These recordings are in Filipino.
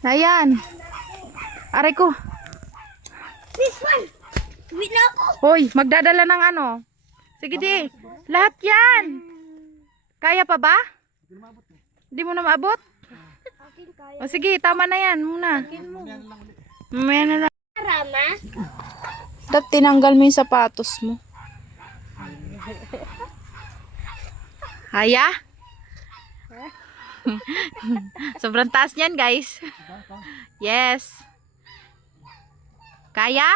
Ayan. Aray ko. This one. Wait na ako. Hoy, magdadala ng ano. Sige di. Lahat yan. Kaya pa ba? Hindi mo na maabot? Akin kaya. O sige, tama na yan muna. Akin mo. Mamaya na lang. Rama? Dapat tinanggal mo yung sapatos mo. Haya? Sobrang taas niyan, guys. Yes. Kaya?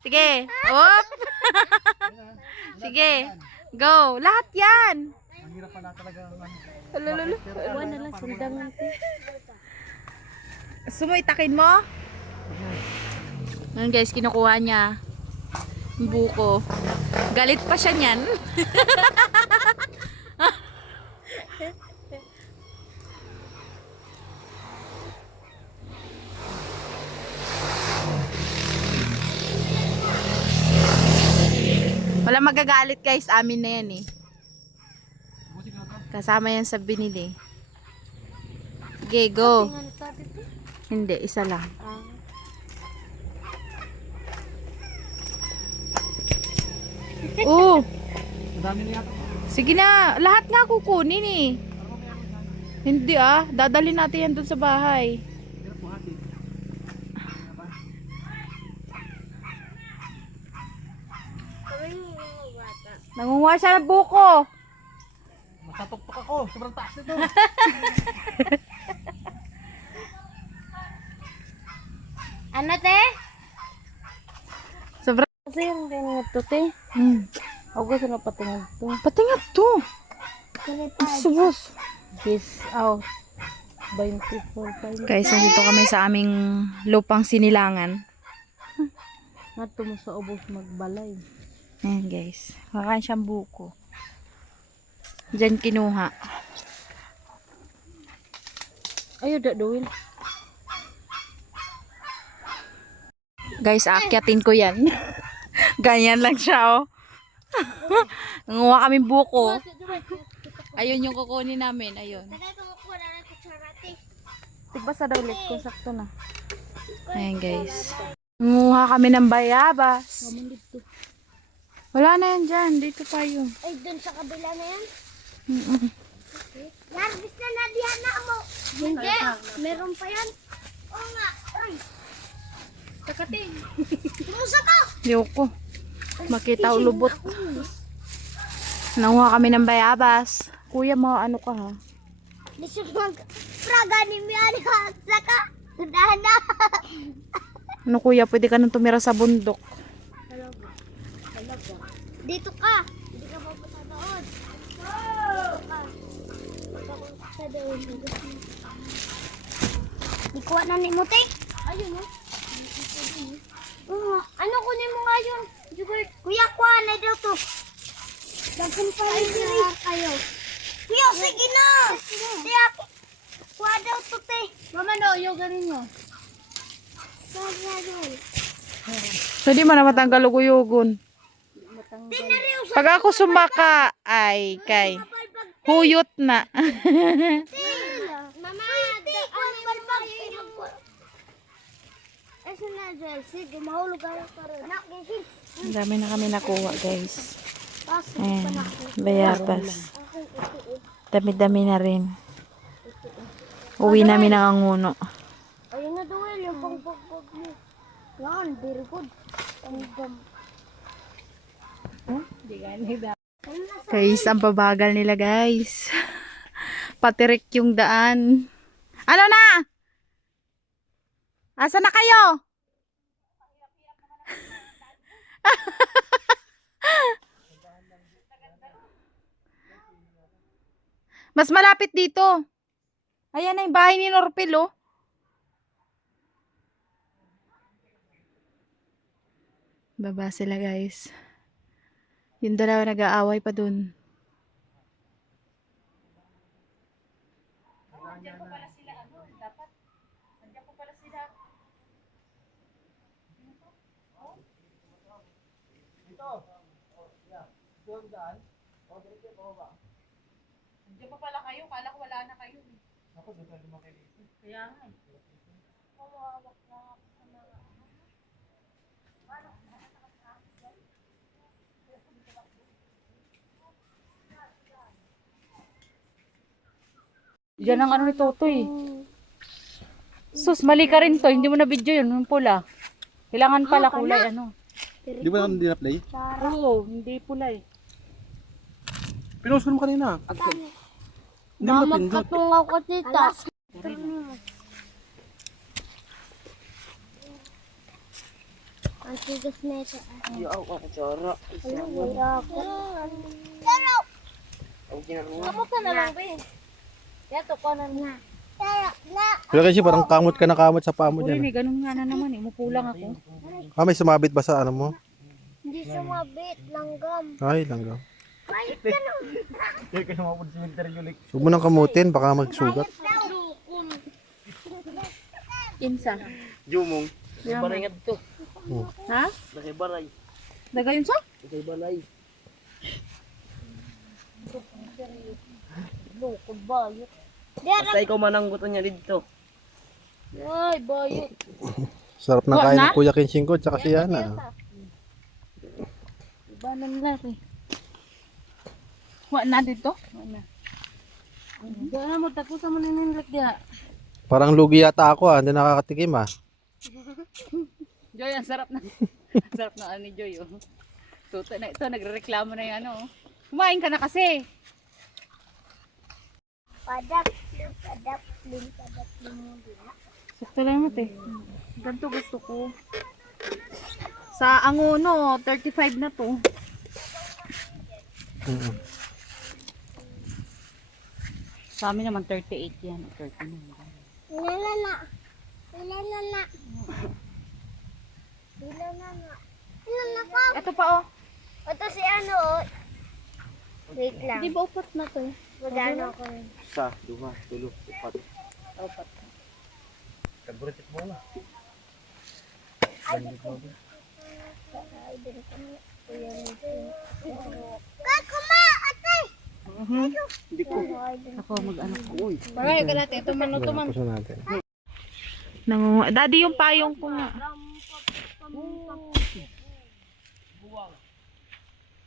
Sige. Up. Sige. Go. Lahat yan. Ang hirap pala talaga. Lululu. Buwan na lang sundang natin. Sumuitakin mo? Ngayon guys, kinukuha niya yung buko. Galit pa siya niyan. Wala magagalit guys, amin na yan eh. Kasama yan sa binili. Sige, go. Hindi, isa lang. Oh, Madami na yata. sige na. Lahat nga kukunin eh. Hindi ah. Dadalhin natin yan dun sa bahay. Hirap buhati. Nangunguha siya ng buko. Masatoktok ako. Sobrang taas nito. Ano te? Sobrang. Kasi yung ganyan to te. Ako gusto na patingin to. Patingat to. Subos. This out. 24. Guys, nandito kami sa aming lupang sinilangan. Nato mo sa ubos magbalay. Ayan guys. Kakain siyang buko. Diyan kinuha. Ayo dak doin. Guys, aakyatin ko yan. Ganyan lang siya oh. Nanguha kaming buko. Ayun yung kukunin namin. Ayun. Tigbasa daw ulit ko sakto na. Ayan guys. Nanguha kami ng bayabas. Naman dito. Wala na yan dyan. Dito tayo. Ay dun sa kabila na yan. Mm-mm. Narbis na na diyan na mo. Hindi. Meron pa yan. Oo nga. Ay. Takating. Musa ka. Yoko. Makita ulubot. Nanguha kami ng bayabas. Kuya, mga ano ka ha? Lisod mag praga ni Mian saka. Dana. Ano kuya, pwede ka nang tumira sa bundok. Dito ka. Hindi ka mapunta doon. Sa doon. Ikuha na ni Muti. Ayun o. Ano kunin mo nga yun? Kuya, kuha na daw to. Dagan pa rin kayo. Kuya, sige na. Kuya, kuha daw to, te. Mama, no, yoga rin nyo. Kuha doon. So, di mo na matanggal uguyugon. Pag ako sumaka, ay kay huyot na. Mama, ano balbag Asa na, sige, mahulog kayo para na. Ang dami na kami nakuha, guys. Tapos, Ayan, bayabas. Dami-dami na rin. Uwi namin ang anguno. ayun na duwel, yung pangpagbag mo. Yan, very good. Ang dam. Guys, ang babagal nila, guys. Patirik yung daan. Ano na? Asa na kayo? Mas malapit dito. Ayan na yung bahay ni Norpil, oh. Baba sila, guys. Yung dalawa nag-aaway pa dun. Nandiyan pa pala kayo. Kala ko wala na kayo. Kaya nga eh. Diyan ang ano ni Totoy. Sus, mali ka rin to. Hindi mo na video yun. Yung pula. Kailangan pala kulay ano. Di ba naman na-play? Oo, hindi pula eh. Pinost ko naman kanina. Hindi mo napindot. Katong ako tita. Ang tigas na ito. Yaw ako tsara. Pero, Ang ginaruha. kamu ka na lang, Ben. Yato ko na na. Pero, na. Pero kasi parang kamot ka na kamot sa paa mo Uy, dyan. may ganun nga na naman eh. Umupulang ako. Ah, may sumabit ba sa ano mo? Hindi sumabit, langgam. Ay, langgaw. Balik ka na. Hindi ka sumabot sa cemetery ulit. Huwag mo nang kamutin, baka magsugat. Insa. Jumong. May baray nga dito. Ha? Nakay baray. Daga yun sa? Nakay balay. Lukod bayot. Basta ikaw mananggutan niya dito. Ay, bayot. Sarap ng Wala kain na? ng Kuya Kenshin ko, tsaka si Yana. Iba na laki. Wa na dito? Wa na. Diyan mo, tapos mo ninilak diya. Parang lugi yata ako hindi nakakatikim ah. Joy, ang sarap na. Ang sarap na ani Joy. Oh. Tuto na ito, nagrereklamo na yung ano. Oh. Kumain ka na kasi. Padak, din. Sakto lang natin. Ganito gusto ko. Sa Angono, 35 na to. Sa amin naman 38 yan. 39. Ilan na pa? Ito pa oh. Ito si ano, oh. Wait lang. Di ba upat na to? Magano ako rin. Sa, duma, tulo, upat. Upat. Kaburit mo na. Kakuma, ate! Hindi ko. Ako mag-ano ko. Uy. Parang ka natin. Ito man, ito man. Puso natin. Daddy, yung payong ko nga.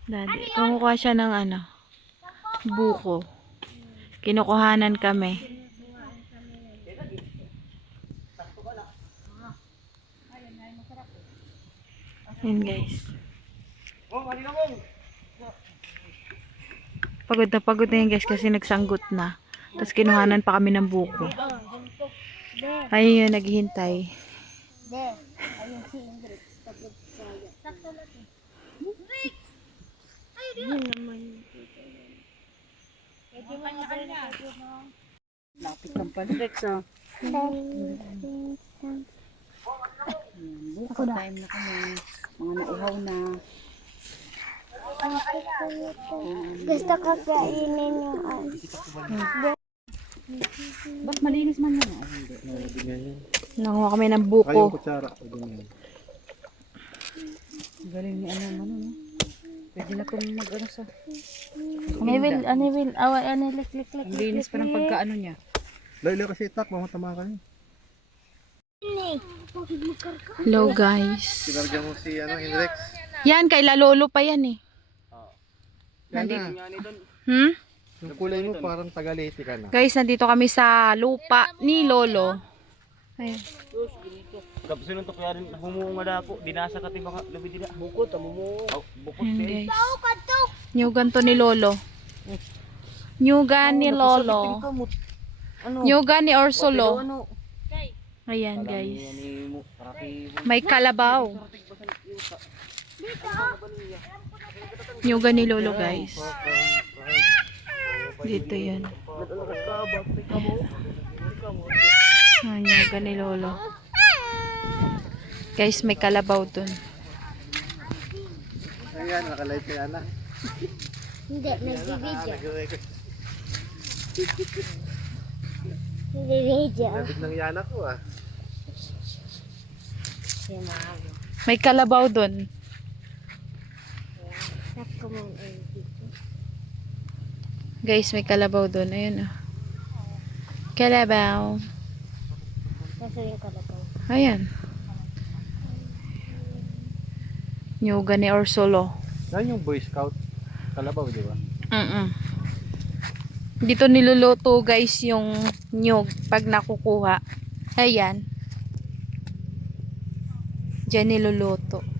Daddy, kumukuha siya ng ano, buko. Kinukuhanan kami. Yan guys. Pagod na yan guys kasi nagsanggot na. Tapos kinuhanan pa kami ng buko. Ayun, naghihintay. De, ayun si Ingrid. Pagod kaya. Sakto lang eh. Yun naman. Lapit ng pandex ah. Buko time na kami. Mga nauhaw na. Gusto ko kainin yung Ba't malinis man yun? Ah, hindi. Ganyan. Nanguha kami ng Ay, yung buko. kutsara. Ganyan. Galing ni ano, no? Pwede na kung mag-ano sa... lik. Ang linis pa ng pagkaano niya. Laila kasi itak, mamatama ka niya. Hello guys. Sinarga mo si Hendrix. Yan, kay Lalolo pa yan eh. Nandito. Hmm? Yung kulay mo parang taga-Leyte ka na. Guys, nandito kami sa lupa ni Lolo. Ayun. Kapag sinuntok kaya rin humunga na ako. Dinasa ka tiba ka. Labi dina. Bukot, amumo. Bukot Ayan din. guys. Nyugan to ni Lolo. Nyugan ni Lolo. Nyugan ni Orsulo. Ayan guys. May kalabaw. Nyugan ni Lolo guys. Dito yan. Nyugan ni Lolo. Guys, may kalabaw dun. Ayan, nakalight kay Ana. Hindi, nagbibidyo. Nag-record. Nagbibidyo. Labig ng Yana ko ah. May kalabaw dun. Sakto mo Guys, may kalabaw dun. Ayun ah. Kalabaw. Nasa yung kalabaw. Ayan. Nyuga ni Orsulo. Yan yung Boy Scout. Kalabaw, di ba? Dito niluluto guys yung nyug pag nakukuha. Ayan. Diyan niluluto.